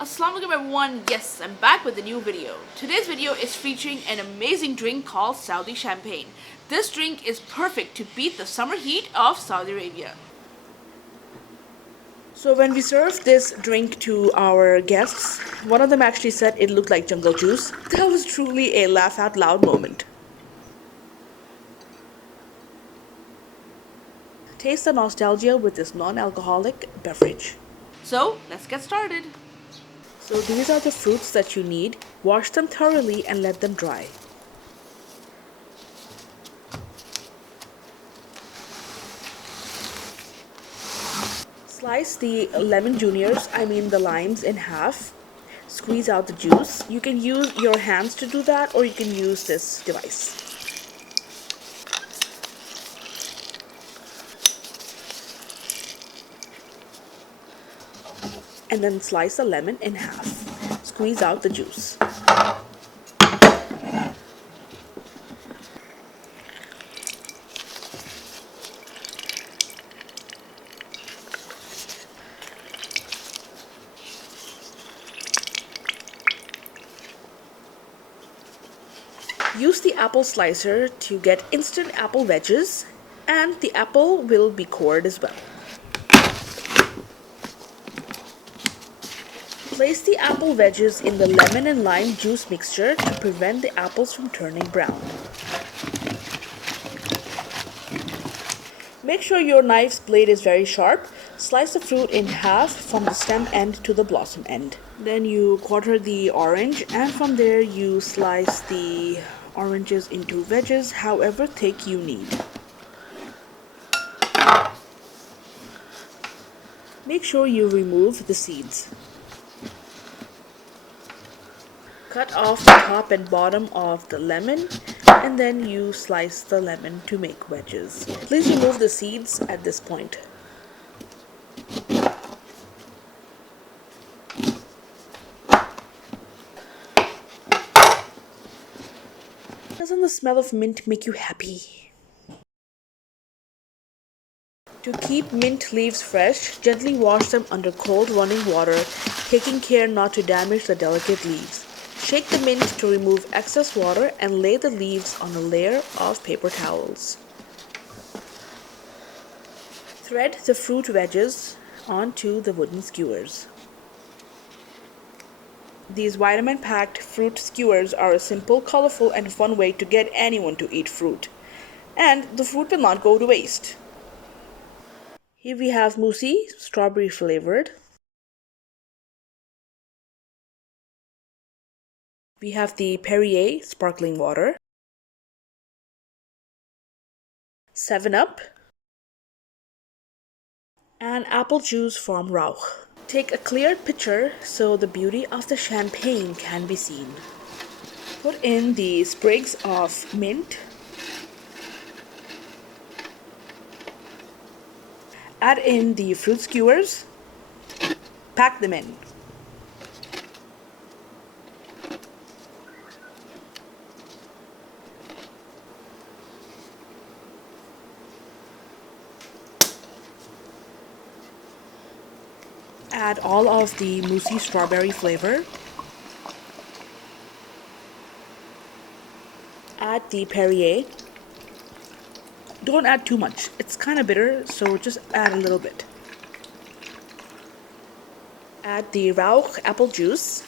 Assalamualaikum everyone, yes, I'm back with a new video. Today's video is featuring an amazing drink called Saudi Champagne. This drink is perfect to beat the summer heat of Saudi Arabia. So when we served this drink to our guests, one of them actually said it looked like jungle juice. That was truly a laugh out loud moment. Taste the nostalgia with this non-alcoholic beverage. So let's get started. So these are the fruits that you need. Wash them thoroughly and let them dry. Slice the lemon juniors, the limes, in half. Squeeze out the juice. You can use your hands to do that, or you can use this device. And then slice the lemon in half. Squeeze out the juice. Use the apple slicer to get instant apple wedges, and the apple will be cored as well. Place the apple wedges in the lemon and lime juice mixture to prevent the apples from turning brown. Make sure your knife's blade is very sharp. Slice the fruit in half from the stem end to the blossom end. Then you quarter the orange, and from there you slice the oranges into wedges, however thick you need. Make sure you remove the seeds. Cut off the top and bottom of the lemon, and then you slice the lemon to make wedges. Please remove the seeds at this point. Doesn't the smell of mint make you happy? To keep mint leaves fresh, gently wash them under cold running water, taking care not to damage the delicate leaves. Shake the mint to remove excess water and lay the leaves on a layer of paper towels. Thread the fruit wedges onto the wooden skewers. These vitamin-packed fruit skewers are a simple, colorful, and fun way to get anyone to eat fruit. And the fruit will not go to waste. Here we have Moussy, strawberry flavored. We have the Perrier sparkling water, 7-Up, and apple juice from Rauch. Take a clear pitcher so the beauty of the champagne can be seen. Put in the sprigs of mint. Add in the fruit skewers. Pack them in. Add all of the Moussy strawberry flavor. Add the Perrier. Don't add too much. It's kind of bitter, so just add a little bit. Add the Rauch apple juice.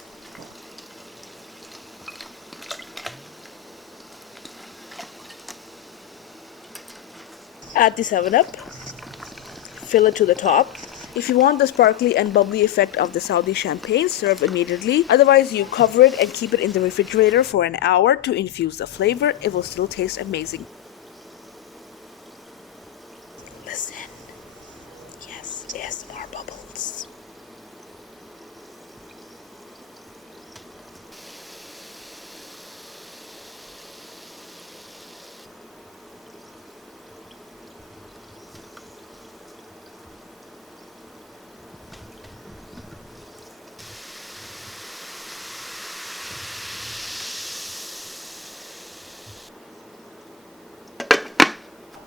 Add the 7-Up. Fill it to the top. If you want the sparkly and bubbly effect of the Saudi champagne, serve immediately. Otherwise, you cover it and keep it in the refrigerator for an hour to infuse the flavor. It will still taste amazing. Listen. Yes, more bubbles.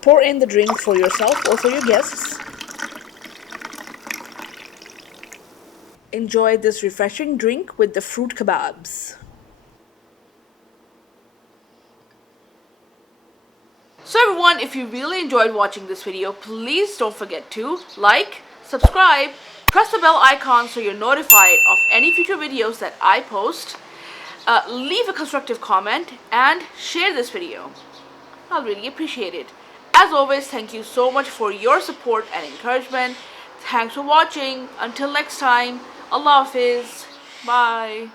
Pour in the drink for yourself or for your guests. enjoy this refreshing drink with the fruit kebabs. So everyone, if you really enjoyed watching this video, please don't forget to like, subscribe, press the bell icon so you're notified of any future videos that I post. Leave a constructive comment and share this video. I'll really appreciate it. As always, thank you so much for your support and encouragement. Thanks for watching. Until next time, Allah Hafiz. Bye.